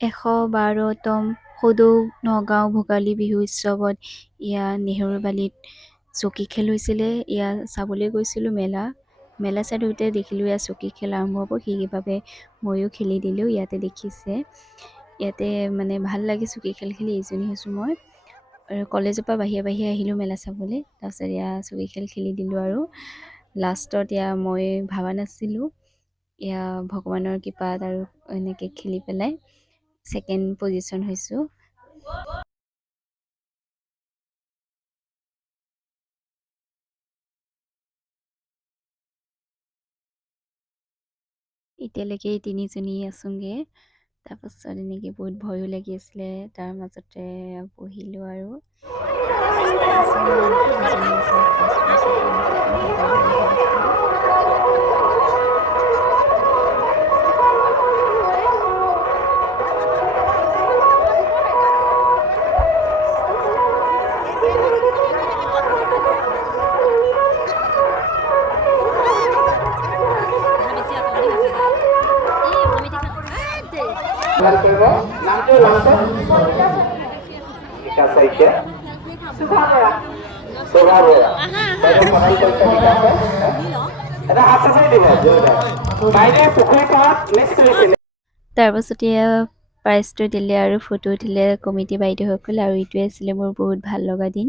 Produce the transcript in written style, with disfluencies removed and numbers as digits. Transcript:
112তম সদৌ নগাঁও ভোগালী বিহু উৎসৱত নেহেৰুবালিত চকী খেল হৈছিলে। চাবলৈ গৈছিলোঁ মেলা চাই থাকোঁতে দেখিলোঁ চকী খেল আৰম্ভ হ'ব, সেইবাবে ময়ো খেলি দিলোঁ। ইয়াতে দেখিছে, ইয়াতে মানে ভাল লাগে চকী খেল খেলি। এইজনী হৈছোঁ মই। আৰু কলেজৰ পৰা বাহিৰে আহিলোঁ মেলা চাবলৈ। তাৰপিছত চকী খেল খেলি দিলোঁ। আৰু লাষ্টত মই ভাবা নাছিলোঁ ভগৱানৰ কৃপাত আৰু এনেকৈ খেলি পেলাই ছেকেণ্ড পজিশ্যন হৈছোঁ। এতিয়ালৈকে তিনিজনী আছোঁগৈ। তাৰপাছত এনেকৈ বহুত ভয়ো লাগি আছিলে, তাৰ মাজতে বহিলোঁ আৰু দুজনী আছিলে, ফাৰ্ষ্ট ফ্ল'ৰ ছেকেণ্ড ফ্ল'ৰ সিহঁতৰ বুলি ভাবিছিলোঁ। তাৰপাছতে প্ৰাইজটো দিলে আৰু ফটো উঠিলে কমিটি বাইদেউসকল, আৰু এইটোৱে আছিলে মোৰ বহুত ভাল লগা দিন।